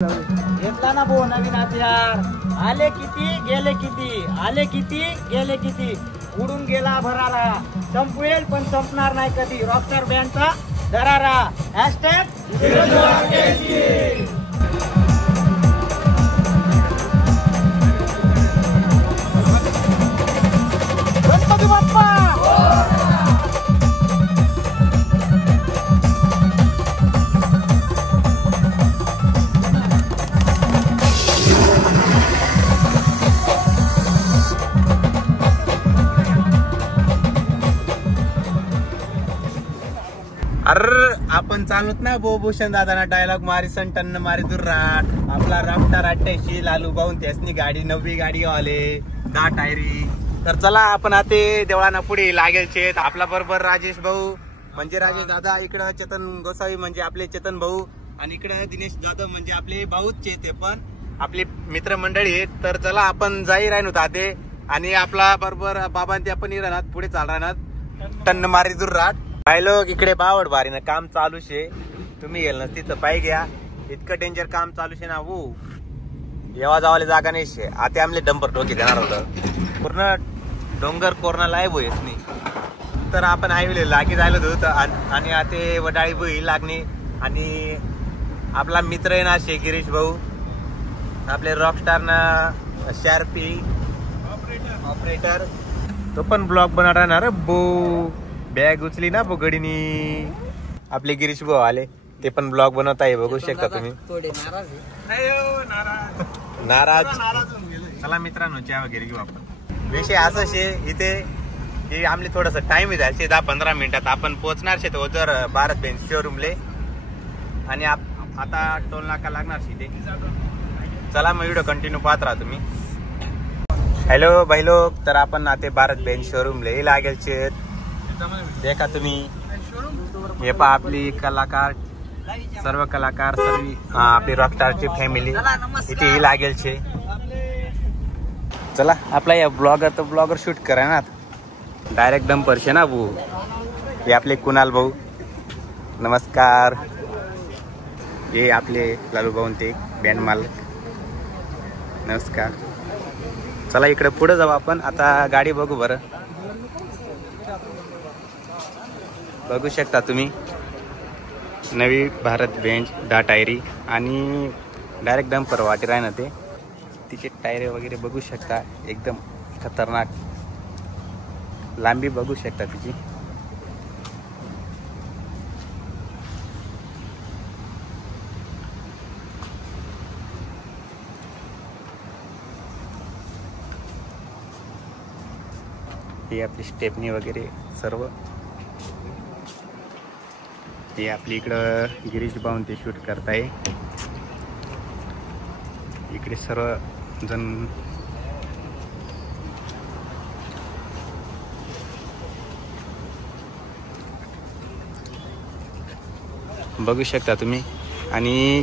घेतला ना भाऊ नवीन हत्यार. आले किती गेले किती, आले किती गेले किती, उडून गेला भरारा. संपवेल पण संपणार नाही कधी रॉकस्टार बँडचा दरारा. हॅशटॅग गणपती बाप्पा. आपण चालूत ना भूषण दादा डायलॉग मारी संटन मारी दुर्राट. आपला रॉकस्टार 88 लालू भाऊन त्यासनी गाडी नवी गाडी आले 10 टायरी. तर चला आपण आता देवळाना पुढे लागेलचे. आपला बरोबर राजेश भाऊ म्हणजे राजेश दादा, इकडं चेतन गोसावी म्हणजे आपले चेतन भाऊ, आणि इकडं दिनेश जाधव म्हणजे आपले भाऊचे ते पण आपली मित्रमंडळी आहेत. तर चला आपण जाई राहिलो ताते, आणि आपला बरोबर बाबा ते आपण राहणार पुढे चाल राहणार टन्न मारी दुर्राट. बाय लोक इकडे बावड बारीनं काम चालू शे. तुम्ही गेल ना तिथं पाय घ्या, इतकं डेंजर काम चालू शे ना. हो येवा जावाले जागा नाही शे. आता आमले डंपर टोकी देणार होतं पूर्ण डोंगर कोरोना लाईव्ह होईच नाही. तर आपण हायवे लागी जायला होत, आणि आता वडाळी बही लागणे. आणि आपला मित्र आहे ना शे गिरीश भाऊ, आपले रॉकस्टार ना शार्पी ऑपरेटर, तो पण ब्लॉग बनवणार. बो बॅग उचली ना गडीनी. आपले गिरीश भाऊ आले, ते पण ब्लॉग बनवत आहे, बघू शकता तुम्ही. थोडे नाराज. चला मित्रांनो चहा वगैरे घेऊ आपण. विषय असं शे इथे की आमले थोडस टाइम जायचे 10-15 मिनिटात आपण पोहोचणार शे ओझर भारत बेंच शोरूमले. आणि आता टोल नाका लागणार शे ते. चला मग व्हिडिओ कंटिन्यू पाहत राहा तुम्ही. हॅलो भाई लोक, तर आपण आता भारत बेंच शोरूमले लागेलचे. देखा तुम्ही हे पहा आपली कलाकार, सर्व कलाकार, सर्व आपली रॉकस्टारची फॅमिली इथे लागेल छे. चला आपला या ब्लॉगर तर ब्लॉगर शूट करा ना डायरेक्ट डंपर शे ना भाऊ. हे आपले कुणाल भाऊ नमस्कार. हे आपले लालू भाऊ ते बँड मालक नमस्कार. चला इकडे पुढे जाऊ आपण. आता गाडी बघू बरं. बघू शकता तुम्ही नवी भारत बेंच 10 टायरी, आणि डायरेक्ट डंपर वाटे राही ना ते. तिचे टायरे वगैरे बघू शकता, एकदम खतरनाक लांबी बघू शकता तिची. ही आपली स्टेपनी वगैरे सर्व. हे आपली इकडं गिरीश भाऊन ते शूट करताय. इकडे सर्व जण बघू शकता तुम्ही. आणि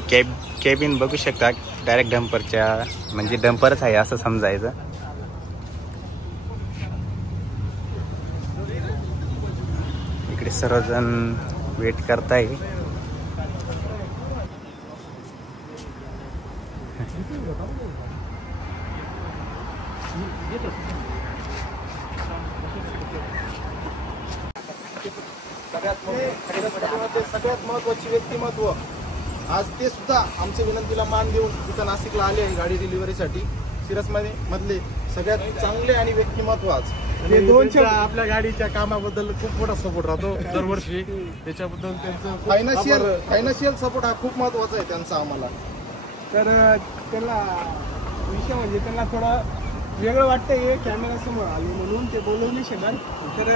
कॅबिन बघू शकता डायरेक्ट डंपरच्या, म्हणजे डंपरच आहे असं समजायचं. इकडे सर्वजण वेट करताय. सगळ्यात महत्वाची व्यक्तिमत्व आज ते सुद्धा आमच्या विनंतीला मान देऊन इथं नाशिकला आले आहे गाडी डिलिव्हरीसाठी. सिरस मधले सगळ्यात चांगले आणि व्यक्तिमत्व आज. हे 200 आपल्या गाडीच्या कामाबद्दल खूप मोठा सपोर्ट राहतो दरवर्षी. त्याच्याबद्दल त्यांचं फायनान्शियल सपोर्ट हा खूप महत्वाचा आहे त्यांचा आम्हाला. तर त्यांना विषय म्हणजे त्यांना थोडं वेगळं वाटतंय हे कॅमेरा समोर आले म्हणून ते बोलवू नाही शकत. तर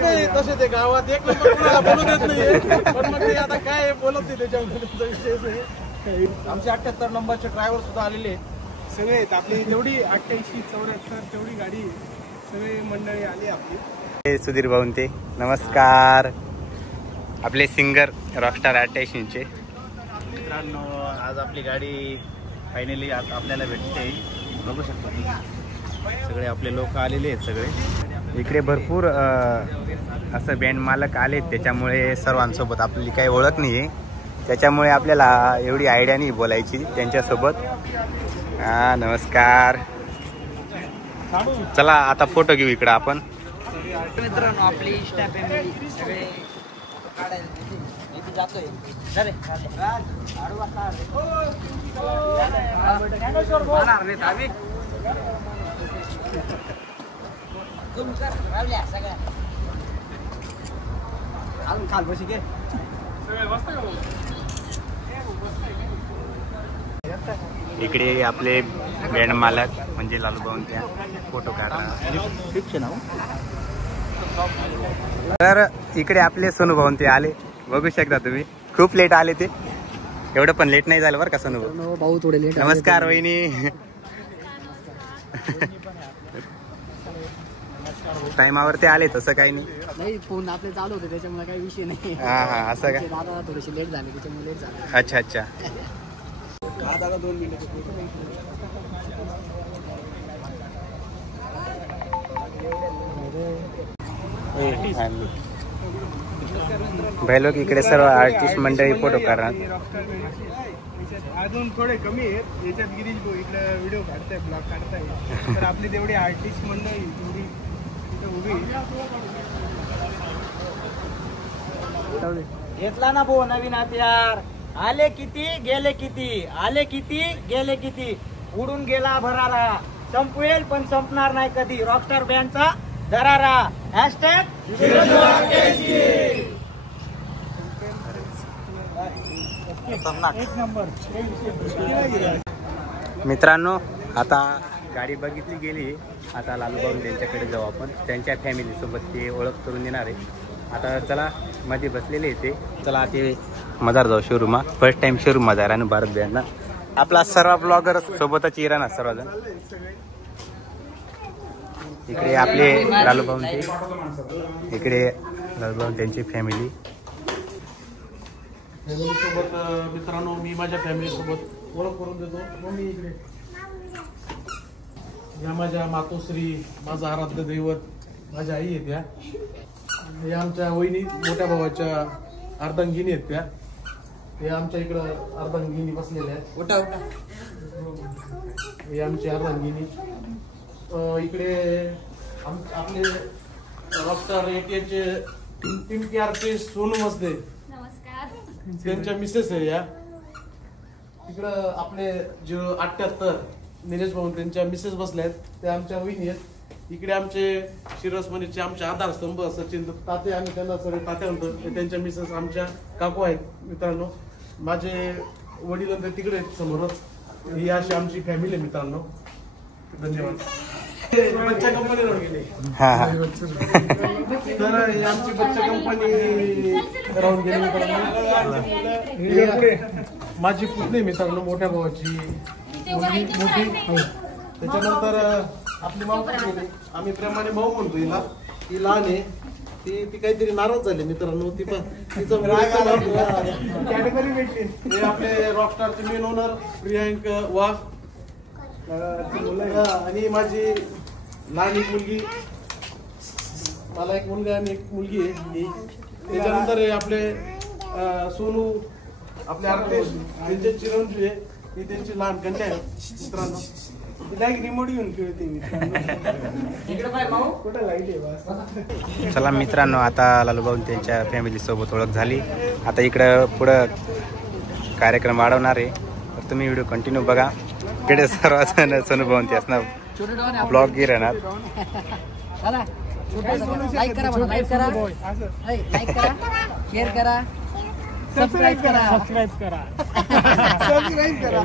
नाही तसे ते गावात एक नंबर कोणाला बोलू देत नाही, पण मग ते आता काय बोलत नाही त्याच्याबद्दल विषयच नाही. आमचे 78 नंबरचे ड्रायव्हर सुद्धा आलेले आहेत. सगळे आहेत आपली जेवढी 88, 74 तेवढी गाडी सगळी मंडळी आली आपली. सुधीर भाऊन ते नमस्कार. आपले सिंगर रॉकस्टार 88चे मित्रांनो, आज आपली गाडी फायनली आपल्याला भेटते. बघू शकता सगळे आपले लोक आलेले आहेत. सगळे इकडे भरपूर असं बँड मालक आलेत, त्याच्यामुळे सर्वांसोबत आपली काही ओळख नाही आहे. त्याच्यामुळे आपल्याला एवढी आयडिया नाही बोलायची त्यांच्यासोबत. हा नमस्कार. चला आता फोटो घेऊ इकडं आपण. मित्रांनो आपली इंस्टा फॅमिली सगळे काढायला इथे जातोय. इकडे आपले बँड मालक म्हणजे लालूभाऊन त्या फोटो काढा. तर इकडे आपले सोनू भाऊन ते आले, बघू शकता तुम्ही. खूप लेट आले ते, एवढं पण लेट नाही झालं बरं का सोनू भाऊ थोडे लेट. नमस्कार वहिनी. टाइमावर ते आले तसं काही नाही, फोन आपले चालू होते त्याच्यामुळे काही विषय नाही. हा हा असं काय. दादा थोडेसे लेट झाले त्याच्यामुळे लेट झाले. अच्छा अच्छा. दादा 2 मिनिटं. भाई लोक इकडे सर्व आर्टिस्ट मंडळी फोटो काढणार. अजून थोडे कमी आहेत याच्यात. गिरीश भाऊ इकडे व्हिडिओ काढताय, ब्लॉग काढताय. तर आपली तेवढी आर्टिस्ट मंडळी तेवढी तिथे उभी. घेतला ना भाऊ नवीन हत्यार. आले किती गेले किती, आले किती गेले किती. उडून गेला भरारा, संपवेल पण संपणार नाही कधी. रॉकस्टार बँडचा दरारा. हॅशटॅग एक नंबर. मित्रांनो आता गाडी बघितली गेली. आता लालूभाऊ त्यांच्याकडे जाऊ आपण. त्यांच्या फॅमिली सोबत ते ओळख करून देणार आहे. आता चला मध्ये बसलेले ते. चला ते मजार जाऊ शोरूम. फर्स्ट टाइम शोरूम मजार आणि भारत बँडना आपला सर्व ब्लॉगर सोबतच येणार सर्वजण. इकडे आपले लालूभाऊ, इकडे लालूभाऊ त्यांची फॅमिली. सोबत मित्रांनो मी माझ्या फॅमिली सोबत ओळख करून देतो. मम्मी इकडे या माझ्या मातोश्री, माझा आराध्य दैवत, माझ्या आई आहेत त्या. या आमच्या वहिनी, मोठ्या भावाच्या अर्धांगिनी आहेत त्या. हे आमच्या इकडं अर्धांगिनी बसलेल्या आहेत. हे आमची अर्धांगिनी. इकडे आपले रॉकस्टार एटीएचे पिंकी आर्टिस्ट सोनू मसदे, त्यांच्या मिसेस आहे या. इकडं आपले 078 निलेश भाऊ त्यांच्या मिसेस बसल्या आहेत, त्या आमच्या वहिनी आहेत. इकडे आमचे शिरसमणीचे आमचे आधारस्तंभ सचिन ताते, आम्ही त्यांना सगळे तात्या म्हणतो. त्यांच्या मिसेस आमच्या काकू आहेत. मित्रांनो माझे वडील ते तिकडे आहेत समोरच. ही अशी आमची फॅमिली आहे मित्रांनो. धन्यवाद. बच्चा कंपनीवर गेले. तर ही आमची बच्चा कंपनी राहून गेली मित्रांनो. माझी पुतणी मित्रांनो, मोठ्या भावाची मोठी. त्याच्यानंतर आपली माऊ गेली. आम्ही प्रेमाने भाऊ म्हणतो हिला. ती लहान आहे, ती काहीतरी नाराज झाली मित्रांनो. ती पण तिचं कॅटेगरी भेटली. हे आपले रॉकस्टारचे मेन ओनर प्रियांक वाघ. आणि माझी लहान एक मुलगी, मला एक मुलगा आणि एक मुलगी आहे. त्याच्यानंतर हे आपले सोनू, आपले आर्टिस्ट, त्यांचे चिरंजीव आहे. ही त्यांची लहान कन्या आहे मित्रांनो. रिमोट घेऊन खेळते कुठं लाईट आहे. चला मित्रांनो आता लालूभाऊ त्यांच्या फॅमिली सोबत ओळख झाली. आता इकडं पुढं कार्यक्रम वाढवणार आहे, तर तुम्ही व्हिडिओ कंटिन्यू बघा. इकडे सर्वजण सोनू भाऊ ते असणार ब्लॉग गी राहणार. लाईक करा, लाईक करा, लाईक करा, शेअर करा, सबस्क्राईब करा, सबस्क्राईब करा, सबस्क्राईब करा.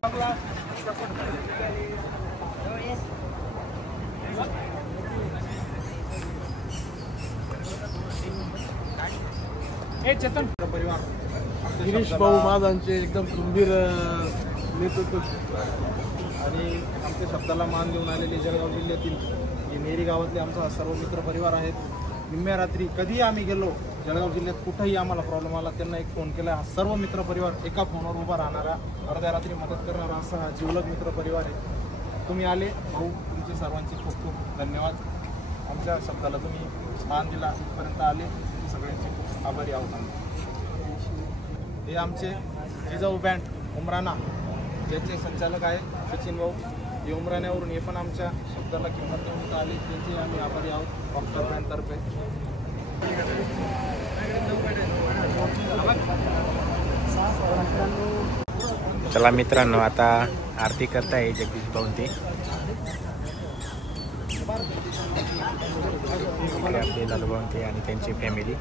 गिरीश भाऊ महाजांचे एकदम खंबीर नेतृत्व आणि आमच्या शब्दाला मान देऊन आलेले जळगाव जिल्ह्यातील हे मेरी गावातले आमचा सर्व मित्र परिवार आहेत. निम्म्या रात्री कधीही आम्ही गेलो जळगाव जिल्ह्यात, कुठंही आम्हाला प्रॉब्लेम आला त्यांना एक फोन केला. हा सर्व मित्र परिवार एका फोनवर उभा राहणारा, अर्ध्या रात्री मदत करणारा असा हा जिवलग मित्र परिवार आहे. तुम्ही आले भाऊ, तुमचे सर्वांचे खूप खूप धन्यवाद. आमच्या शब्दाला तुम्ही मान दिला, इथपर्यंत आले, सगळ्यांचे खूप आभारी आहोत आम्ही. हे आमचे जिजाऊ बँड उमराना ज्याचे संचालक आहे सचिन भाऊ. हे उमराण्यावरून हे पण आमच्या शब्दाला किंमत देऊन आली, त्याचे आम्ही आभारी आहोत रॉकस्टार बँडतर्फे. चला मित्रांनो, आता आरती करताय जगदीश भाऊ ते. आपले लालू भाऊ ते आणि त्यांची फॅमिली.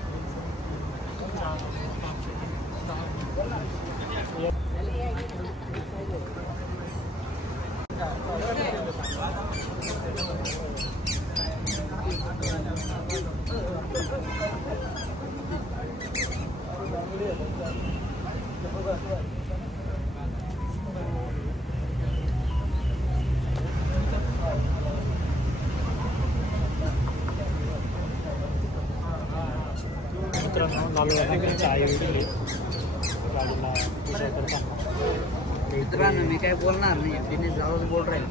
मित्रांनो मी काय बोलणार नाही, तिने जाऊन बोल राहील.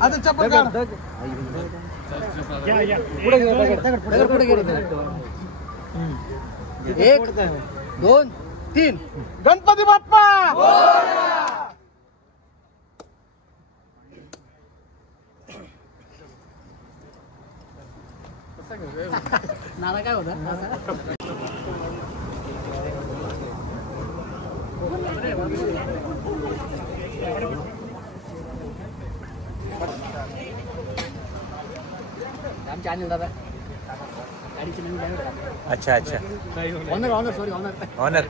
आता चप्पल काढ. एक 2 3 गणपती बाप्पा. नाना काय होता? आमचे अनिल दादा गाडीची नवीन ड्रायव्हर. अच्छा अच्छा. Honour sorry honour honour.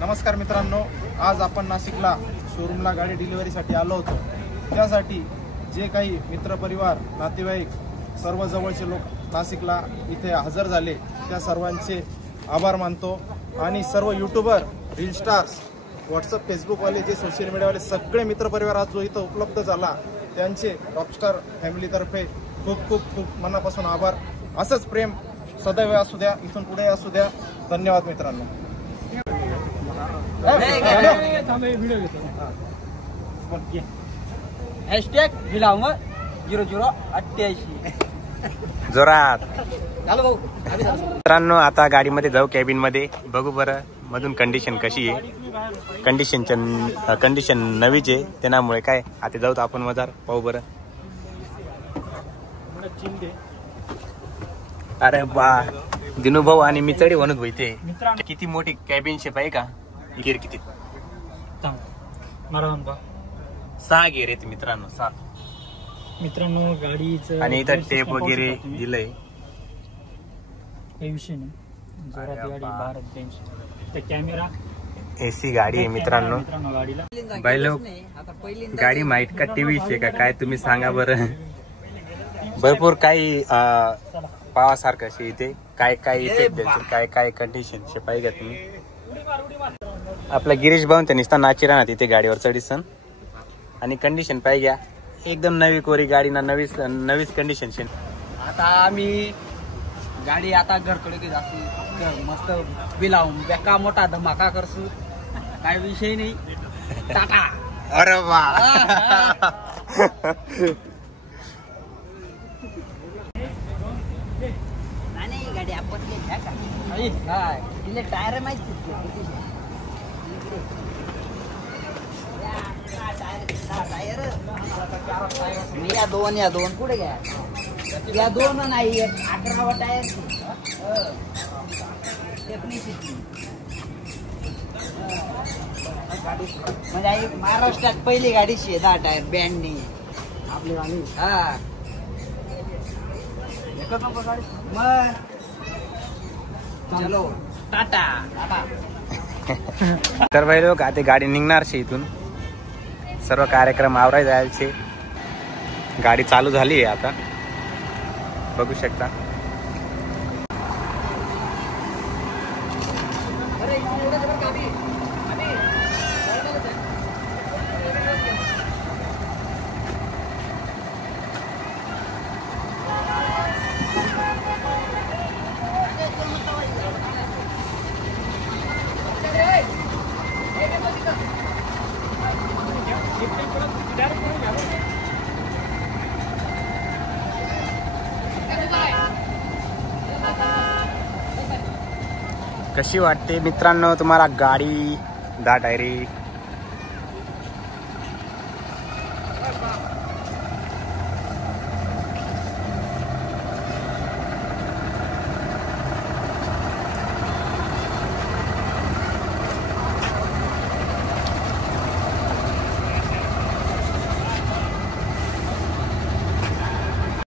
नमस्कार मित्रांनो, आज आपण नाशिकला शोरूमला गाडी डिलिव्हरीसाठी आलो होतो. त्यासाठी जे काही मित्रपरिवार, नातेवाईक, सर्व जवळचे लोक नाशिकला इथे हजर झाले, त्या सर्वांचे आभार मानतो. आणि सर्व यूट्यूबर, रील स्टार्स, व्हॉट्सअप, फेसबुकवाले, जे सोशल मीडियावाले सगळे मित्रपरिवार आज जो इथं उपलब्ध झाला, त्यांचे रॉकस्टार फॅमिलीतर्फे खूप खूप खूप मनापासून आभार. असंच प्रेम सदैव असू द्या, इथून पुढे असू द्या. धन्यवाद मित्रांनो. हॅशटॅग विलाम 0088. जोरात. चालू भाऊ. मित्रांनो, आता गाडीमध्ये जाऊ, कॅबिन मध्ये बघू बरं मधून कंडिशन कशी आहे. कंडिशन नवीच आहे, त्यामुळे काय आता जाऊ तर आपण मजार पाहू बरं. अरे बा, दिनू भाऊ आणि मी चढी म्हणत होते. किती मोठी कॅबिन शेप आहे का. गिर किती 6 गेर आहेत मित्रांनो, 7 मित्रांनो. गाडीचं आणि इथं टेप वगैरे दिलंय. काही विषय नाही. जोरात गाडी, भारत बेंच, ते कॅमेरा, एसी गाडी आहे मित्रांनो. गाडीला बाई लोक, गाडी माहित का टीव्ही आहे का काय, तुम्ही सांगा बरं. भरपूर काही पावासारखं असे इथे काय काय इफेक्ट द्यायचे, काय काय कंडिशन शे पाहिजे तुम्ही. आपला गिरीश भाऊन त्या निसता नाची राहणार तिथे गाडीवर चढीसन. आणि कंडिशन पाहिजे एकदम नवी कोरी गाडी ना, नवीच कंडिशन शे. आता आम्ही गाडी आता घरकडे की जास्त मस्त बिलावून बेका मोठा धमाका करसू, काय विषय नाही. टाटा. अरे वा. गाडी आपण तिले टायर माहिती या दोन पुढे घ्या या दोन नाही 11वा टायर म्हणजे महाराष्ट्रात पहिली गाडी 10 टायर बँडनी आपली गाडी हा मग चलो टाटा तर भाई लोक आता गाडी निघणार शे इथून सर्व कार्यक्रम आवराय जायचे गाडी चालू झाली आहे आता बघू शकता कशी वाटते मित्रांनो तुम्हाला गाडी 10 टायरी